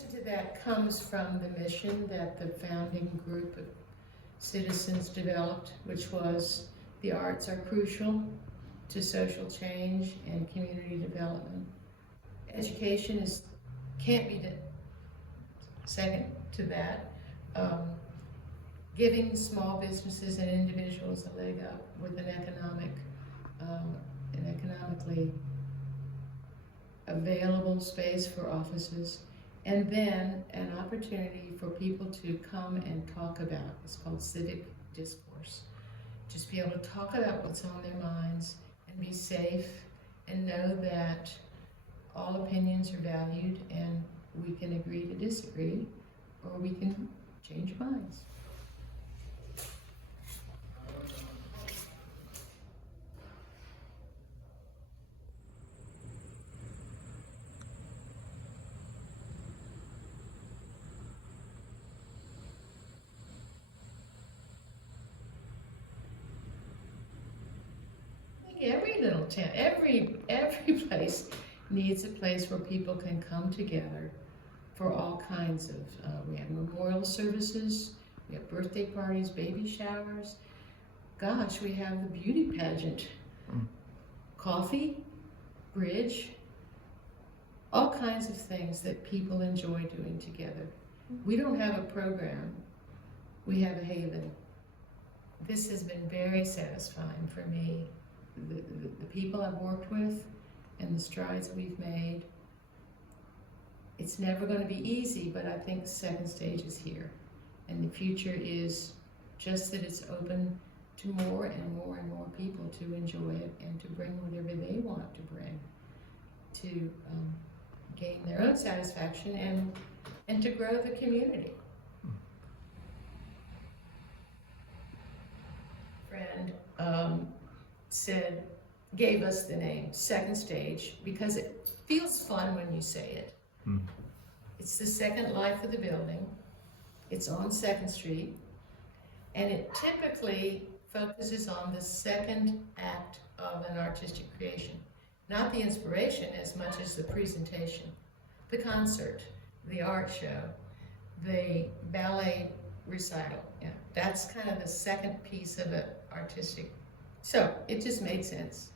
answer to that comes from the mission that the founding group of citizens developed, which was the arts are crucial to social change and community development. Education can't be second to that. Giving small businesses and individuals a leg up with an economically available space for offices, and then an opportunity for people to come and talk about, it's called civic discourse. Just be able to talk about what's on their minds and be safe and know that all opinions are valued and we can agree to disagree, or we can change minds. Every little town, every place needs a place where people can come together for all kinds of, we have memorial services, we have birthday parties, baby showers. Gosh, we have the beauty pageant, coffee, bridge, all kinds of things that people enjoy doing together. We don't have a program, we have a haven. This has been very satisfying for me. The people I've worked with and the strides we've made. It's never going to be easy, but I think Second Stage is here. And the future is just that it's open to more and more and more people to enjoy it and to bring whatever they want to bring to gain their own satisfaction and to grow the community. Friend gave us the name Second Stage because it feels fun when you say it. It's the second life of the building. It's on 2nd Street, and it typically focuses on the second act of an artistic creation. Not the inspiration as much as the presentation, the concert, the art show, the ballet recital. Yeah, that's kind of the second piece of an artistic. So it just made sense.